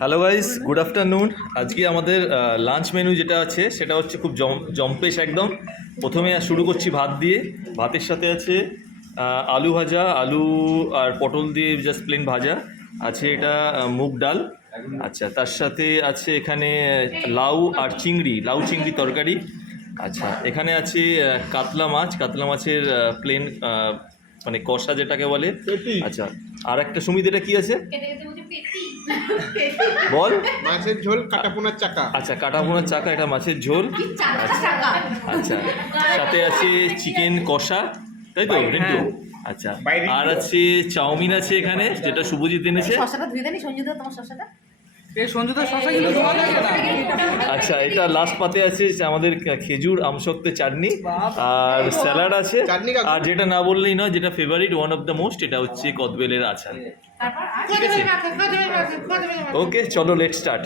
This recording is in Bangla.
Hello guys, good afternoon. আজকে আমাদের লাঞ্চ মেনু যেটা আছে সেটা হচ্ছে খুব জম্পেশ একদম। প্রথমে শুরু করছি ভাত দিয়ে। ভাতের সাথে আছে আলু ভাজা, আলু আর পটল দিয়ে জাস্ট প্লেন ভাজা আছে। এটা মুগ ডাল। আচ্ছা, তার সাথে আছে এখানে লাউ আর লাউ চিংড়ি তরকারি। আচ্ছা, এখানে আছে কাতলা মাছের প্লেন মানে কষা যেটাকে বলে। আচ্ছা, আর একটা সুমিত, এটা কি আছে বল? মাছের ঝোল, কাটাপোনার চাকা। আচ্ছা, কাটাপোনার চাকা, এটা মাছের ঝোল। আচ্ছা, সাথে আছে চিকেন কষা, তাই তো রিন্টু? আচ্ছা, আর আছে চাউমিন আছে এখানে, যেটা শুভজিৎ এনেছে। আচ্ছা, এটা লাস্ট পাতে আছে আমাদের খেজুর আমশক্তের চাটনি আর স্যালাড আছে। আর যেটা না বললেই নয়, যেটা favourite, one of the most, এটা হচ্ছে কদবেলের আচার। ঠিক আছে, ওকে, চলো লেটস স্টার্ট।